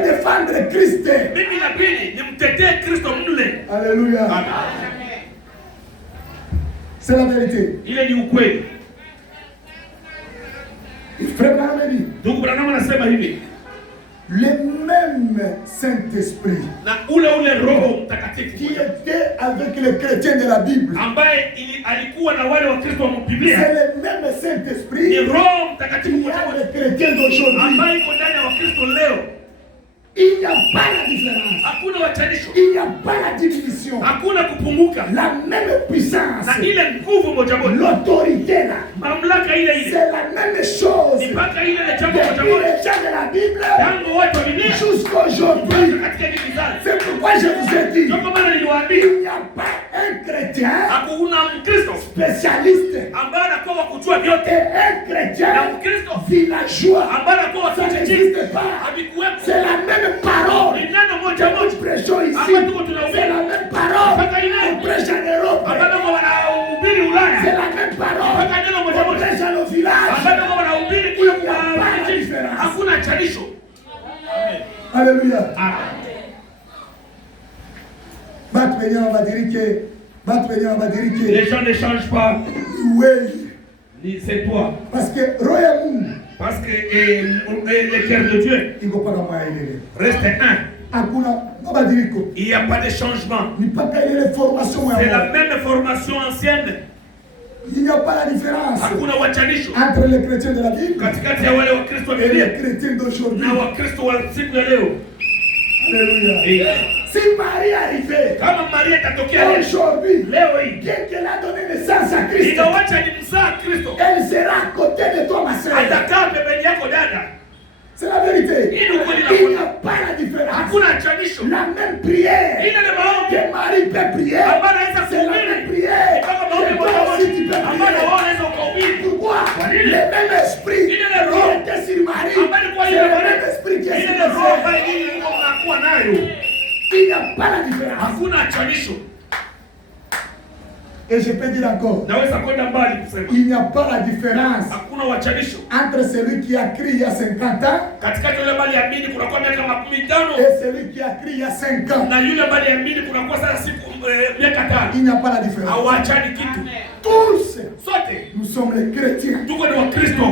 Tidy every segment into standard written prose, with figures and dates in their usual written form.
défendre Christ. Mimi inabidi nimtetee Kristo mle. Alléluia. Amen. C'est la vérité. Ile ni ukweli. Frère Branham dit, Ndugu Branham anasema hivi, le même Saint-Esprit na ule Roho Mtakatifu qui était avec les chrétiens de la Bible, ambaye alikuwa na wale wa Kristo wa Biblia, c'est le même Saint-Esprit ni Roho Mtakatifu qui a les chrétiens d'aujourd'hui. ambaye iko ndani ya Wakristo leo. Il n'y a pas la différence. Hakuna wachanisho, Il n'y a pas la diminution. hakuna kupunguka, La même puissance, na ile nguvu moja moja, l'autorité là, mamlaka ile ile, c'est la même chose. ni mpaka ile ile jambo moja Depuis moja, les gens de la Bible tangu watu wa Biblia jusqu'aujourd'hui. katika hiki kizazi. C'est pourquoi je vous ai dit, Ndio kwa maana niliwaambia il n'y a pas un chrétien hakuna Mkristo spécialiste ambaye anakuwa wa kujua vyote et un na chrétien Mkristo villageois. ambaye anakuwa wa Ça kijiji. n'existe pas. Havikuwepo. C'est la même parole. Ni neno moja Nous moja. prêchons ici. Hapa tuko tunahubiri. C'est la même parole. On prêche en Europe. Hapa ndio wanahubiri Ulaya. C'est la même parole. Hapa neno moja On moja. prêche dans nos villages. Hapa ndio wanahubiri kule kwa kijiji. Hakuna chanisho. Alléluia. Amen. Batu wenyewe wabadirike. Les gens ne changent pas. Oui. C'est toi. Parce que roho ya Mungu Parce que le cœur de Dieu iko paka moya ile. reste un. Hakuna mabadiliko. Il n'y a pas de changement. Ni paka ile formation C'est ya la Mungu. même formation ancienne. Il n'y a pas la différence Hakuna wachanisho entre les chrétiens de la Bible katikati ya wale wa Kristo wa et Biblia les chrétiens d'aujourd'hui. na wa Kristo wa siku ya leo. Alléluia. Amen. Si Marie arrivait Kama Maria itatokea aujourd'hui, leo hii, bien qu'elle a donné naissance à Christ, ingawacha ni mzaa Kristo, elle sera à côté de toi, ma soeur. atakaa pembeni yako dada. C'est la vérité. Hii ni ukweli na Il n'y kweli. a pas la différence. Hakuna chanisho. La même prière Ile ni maombi que Marie peut prier, ambayo anaweza c'est la même kuhubiri. prière Kama que maombi toi moja aussi tu moja peux ambayo prier. wao wanaweza kuhubiri. Pourquoi? Le même esprit Il est le qui roi. était sur Marie, Ambayo ilikuwa c'est ile le Maria. même esprit qui est Ile sur ni roho toi. ambayo hii unakuwa nayo. Il n'y a pas la différence. Hakuna chanisho. Et je peux dire encore, Naweza kwenda mbali kusema il n'y a pas la différence hakuna wachanisho. entre celui qui a crié il y a 50 ans Katikati yule bali ya mini kunakuwa miaka 50 et celui qui a crié il y a 5 ans. na yule bali ya mini kunakuwa sasa siku miaka 5. Il n'y a pas la différence. Hawachani kitu. Tous, Sote nous sommes les chrétiens. tuko ni Wakristo.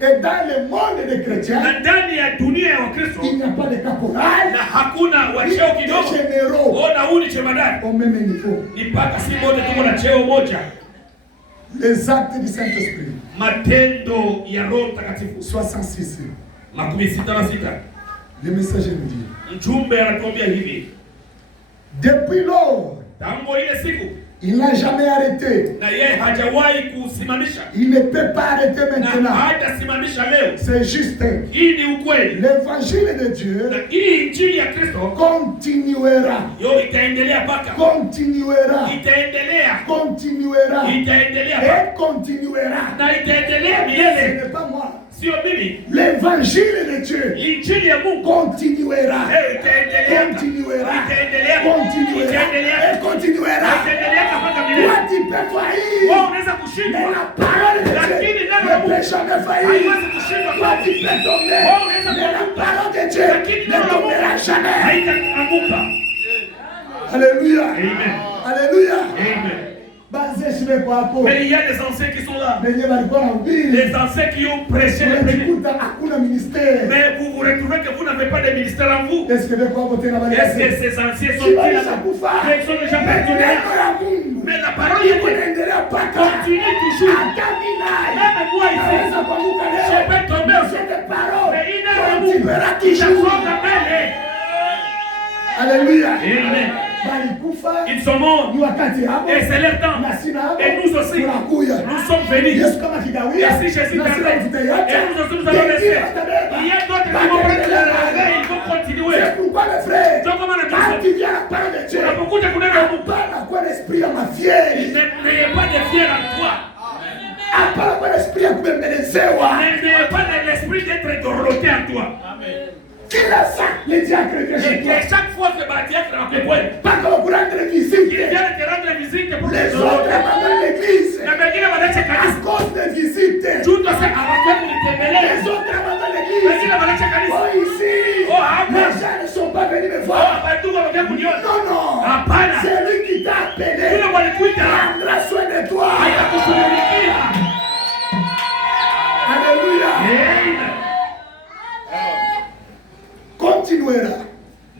Et dans le monde des chrétiens, Na ndani ya dunia ya Wakristo il n'y a pas de caporal, na hakuna wa ni cheo des kidogo. généraux Ona huu ni chemadari. au même niveau. Ni mpaka si moja tuko na cheo moja. Les actes du Saint-Esprit, Matendo ya Roho Mtakatifu 66. 66. Le messager nous dit, Mjumbe anatuambia hivi. depuis lors, Tangu ile siku il n'a jamais arrêté. na yeye hajawahi kusimamisha Il ne peut pas arrêter na maintenant. hatasimamisha leo. C'est juste. Hii ni ukweli. L'évangile de Dieu Na hii injili ya Kristo continuera. yo itaendelea mpaka Continuera. itaendelea Continuera. Et continuera. na itaendelea Ce milele. n'est pas moi. Sio mimi. L'évangile de Dieu Injili ya Mungu continuera. itaendelea, Continuera. itaendelea, Continuera. itaendelea, Et continuera. itaendelea mpaka milele. Toi, tu peux faillir. Wewe unaweza Mais kushindwa, la parole de lakini Dieu neno la ne Mungu peut jamais faillir. haiwezi kushindwa. Toi, tu peux tomber. Wewe unaweza Mais la kuanguka, parole de Dieu lakini ne neno la Mungu tombera jamais. haitaanguka. Alléluia. Amen. Alléluia. Amen. Basé sur les kwako. Mais il y a des anciens qui sont là. Benye balikuwa nahubiri. Les anciens qui ont prêché les premiers. Unajikuta hakuna ministère. Mais vous vous retrouvez que vous n'avez pas de ministère en vous. Est-ce que beko hapo tena bali Est-ce que yase? ces anciens sont Kibali là? cha kufa. Mais ils sont déjà perdus. Neno ya Mungu. Mais la parole de Dieu Inaendelea mpaka. continue toujours. Hata minai. Même moi ici, Naweza kuanguka leo. je peux tomber Mais aussi. cette parole Mais il est là, continuera qui toujours. s'appelle. Alléluia. Amen. Balikufa. Ils sont morts. Ni wakati hapo. Et c'est leur temps. Na sina hapo. Et nous aussi. Tunakuya. Nous sommes venus. Yesu kama kigawia. Et si Jésus na sina t'arrête, mafuta et yote. nous aussi nous allons laisser. Batabeba. Il y a d'autres qui vont prendre le relais. Ils vont continuer. C'est pourquoi mes frères, Donc comment on a quand dit tu viens à la parole de Dieu, ça? Unapokuja kunena Mungu, hapana kuwa na esprit ya mafieri. n'ayez pas de fier en toi. Hapana kuwa na esprit ya kubembelezewa. N'ayez pas l'esprit d'être dorloté en toi. Kila saa les diacres viennent chez Et toi. que chaque fois que Badiak te rappelle, Mpaka wakurendre il visite. vient te rendre visite pour Les te autres dorloter. abandonnent l'église Na wengine wanaacha à kanisa. cause des visites. Juto sasa hawakwenda kunitembelea. Les autres abandonnent l'église. Wengine wanaacha kanisa. Oh ici, Oh hapa. les continuera.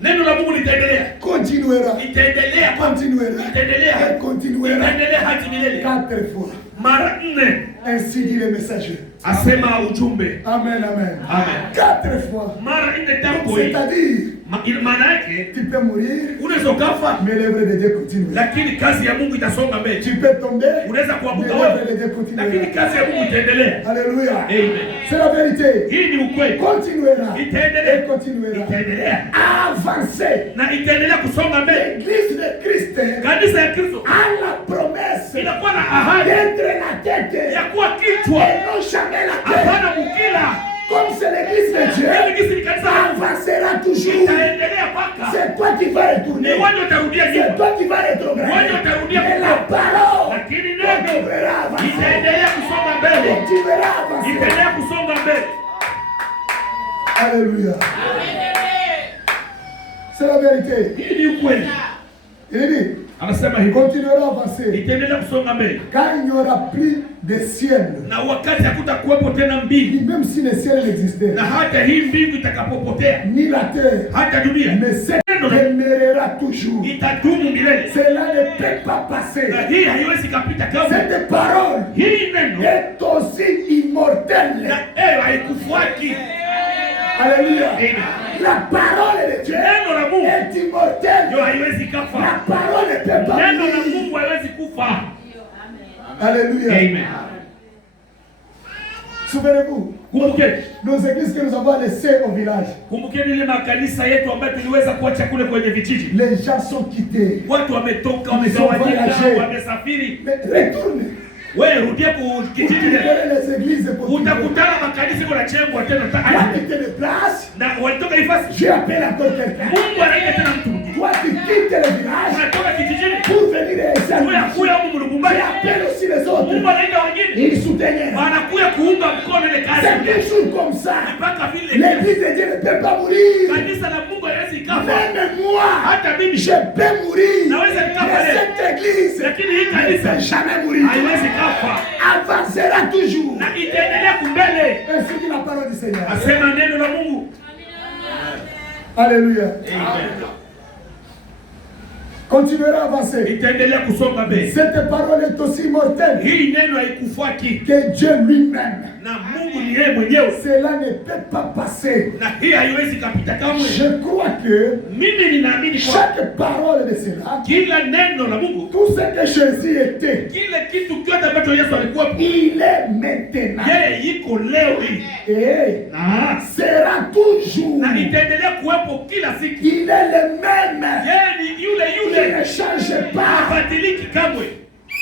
Neno la Mungu litaendelea. Continuera. Itaendelea. Continuera. Itaendelea. Continuera. Itaendelea hadi milele. 4 fois. Mara 4. Ainsi dit le messager. Asema ujumbe. Amen, amen. Amen. 4 fois. Mara 4 tamko. C'est-à-dire, maana yake tu peux mourir, unaweza kufa, mais l'œuvre de Dieu continue. lakini kazi ya Mungu itasonga mbele. Tu peux tomber, Unaweza mais kuanguka l'œuvre de wewe, Dieu continue. lakini kazi ya Mungu itaendelea. Alléluia. Amen. C'est la vérité. Hii ni ukweli. Continuera. Itaendelea. Et continuera. Itaendelea. Avancer. Na itaendelea kusonga mbele. L'église de Christ Kanisa ya Kristo a la promesse inakuwa na ahadi d'être la tête ya kuwa kichwa, et non jamais la tête. hapana mkila. Comme c'est l'église de Dieu, L'église ni kanisa avancera toujours. itaendelea mpaka C'est toi qui vas retourner. ni wale watarudia C'est nyuma. toi qui vas rétrograder. Wale watarudia Mais la nyuma. parole Lakini neno continuera à avancer. itaendelea kusonga mbele. Continuera à avancer. Itaendelea kusonga mbele. Alléluia. C'est la vérité. Hii ni ukweli. Il dit, Anasema il hivyo. continuera à avancer. Itaendelea kusonga mbele. Car il n'y aura plus de ciel. Na wakati hakutakuwepo tena mbingu, Même si le ciel n'existait, na hata hii mbingu itakapopotea, ni la terre, hata dunia mais c'est demeurera toujours. itadumu milele. Cela ne peut pas passer. Na hii haiwezi kapita kamwe. Cette parole Hii neno est aussi immortelle. na haikufuati. Alléluia. Amen. La parole de Dieu Neno la Mungu est immortelle. ndio haiwezi La kafa. parole ne peut pas Neno la mourir. Mungu haiwezi kufa. Alléluia. Amen. Souvenez-vous, Kumbukeni, nos églises que nous avons laissées au village, kumbukeni ile makanisa yetu ambayo tuliweza kuacha kule kwenye vijiji. les gens sont quittés. Watu wametoka, Ils sont wamegawanyika, voyagés. wamesafiri. Mais retourne. Wewe rudia ku kijiji Vous ile. verrez les églises pour Utakutana makanisa kuna chengwa tena. Toi qui te déplaces, Na walitoka ifasi. je appelle encore quelqu'un. Mungu anaita tena mtu mwingine. Toi qui quittes le village Unatoka kijijini. pour venir Wewe servir. akuya huko Je mlugumbani. appelle aussi les autres. Mungu anaita wengine. Ils soutiennent. Wanakuya kuunga mkono ile kazi. C'est toujours comme ça. Mpaka vile L'église de Dieu ne peut pas mourir. kanisa la Mungu haiwezi kafa. Même moi, Hata mimi je peux mourir. naweza Mais nikafa leo. cette église Lakini hii ne kanisa peut jamais mourir. haiwezi kafa. Avancera toujours. Na itaendelea kumbele. Ainsi dit la parole du Seigneur. Asema neno la Mungu. Alléluia. Amen. Continuera à avancer. Itaendelea kusonga mbele. Cette parole est aussi mortelle Hii neno haikufuati. que Dieu lui-même. Na Mungu ni yeye mwenyewe. Cela ne peut pas passer. Na hii haiwezi kapita kamwe. Je crois que Mimi ninaamini kwa chaque parole de cela, kila neno la Mungu, tout ce que Jésus était, kile kitu kyote ambacho Yesu alikuwa, il est maintenant. yeye yiko leo hii. Et Na sera toujours. na itaendelea kuwepo kila siku. Il est le même. Yeye ni yule Il yule. ne change pas. Habadiliki kamwe.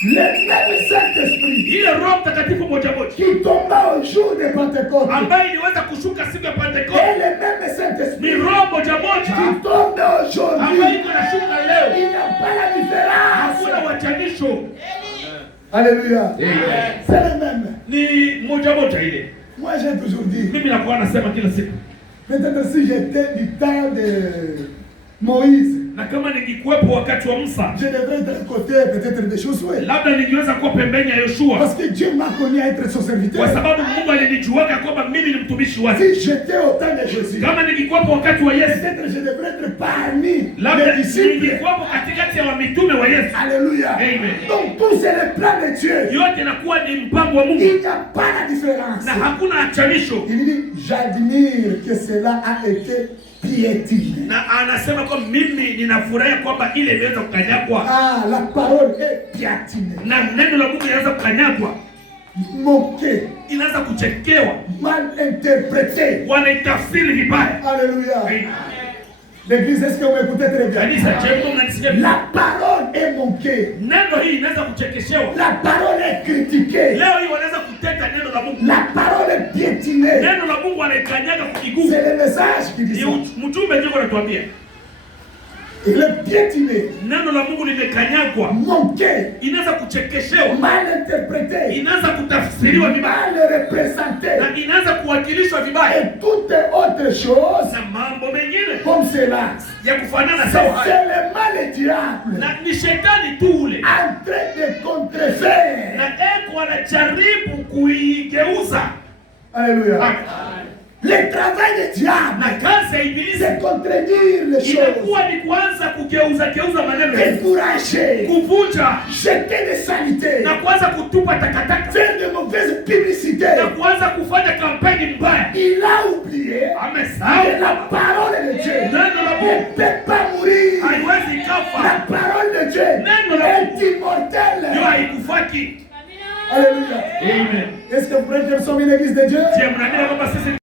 Le même Saint-Esprit Ile Roho Mtakatifu moja moja qui tomba au jour de Pentecôte ambaye iliweza kushuka siku ya est Pentekoste le même ni Saint-Esprit Roho moja qui moja tombe ambaye aujourd'hui. iko nashuka leo. Il n'y a pas la différence. Hakuna wachanisho. Alléluia. C'est le même. Ni moja moja ile. Moi j'ai toujours dit, Mimi nakuwa nasema kila siku, peut-être si j'étais du temps de Moïse, na kama ningekuwepo wakati wa Musa, je devrais être à côté peut-être de Josué. labda ningeweza kuwa pembeni ya Yoshua, Parce que Dieu m'a connu à être son kwa serviteur. sababu Mungu alinijuaga kwamba mimi ni mtumishi wake. Si j'étais au temps de Jésus, Kama ningekuwepo wakati wa Yesu, peut-être je devrais être parmi labda les disciples. ningekuwepo katikati ya wamitume wa Yesu. Alléluia. Amen. Donc tout c'est le plan de Dieu. Yote inakuwa ni mpango wa Mungu Il n'y a pas la différence. na hakuna achanisho. Il dit, j'admire que cela a été piétiné. Na anasema kwamba mimi ninafurahi kwamba ile imeweza kukanyagwa, Ah, la parole est piétinée. na neno la Mungu linaweza kukanyagwa, Moquée, inaweza kuchekewa, mal interprétée. wanaitafsiri vibaya. Alléluia. Amen. L'église, est-ce que vous m'écoutez très bien? Kanisa, je, Mungu mnanisikia? La parole est moquée. Neno hii inaweza kuchekeshewa. La parole est critiquée. Leo hii wanaweza kuteta neno la Mungu. La parole est piétinée. Neno la Mungu wanaikanyaga kukiguu. C'est le message qui dit Ni ça. mtume ndio anatuambia. Il est piétiné, Neno la Mungu limekanyagwa. moqué, Inaweza kuchekeshewa. mal interprété, Inaweza kutafsiriwa vibaya. mal représenté. Na inaweza kuwakilishwa vibaya. Et toute autre chose Na mambo mengine comme cela. ya kufanana C'est sawa haya. seulement le diable Na ni shetani tu ule. en train de contrefaire. Na eko anajaribu kuigeuza. Alléluia. Amen. Le travail du diable, na kazi ya ibilisi c'est contredire les choses, inakuwa ni kuanza kugeuza maneno, décourager, kuvunja jeter des saletés, na kuanza kutupa takataka, faire de mauvaises publicités. na kuanza kufanya kampeni mbaya. Il a oublié Amesahau que la parole de Dieu neno la ne Mungu peut pas mourir. haiwezi La kafa, parole de Dieu Neno la Mungu est immortelle. ndio haikufaki. Alléluia. Amen. Est-ce que vous croyez que nous sommes une église de Dieu? Je mnaamini kwamba sisi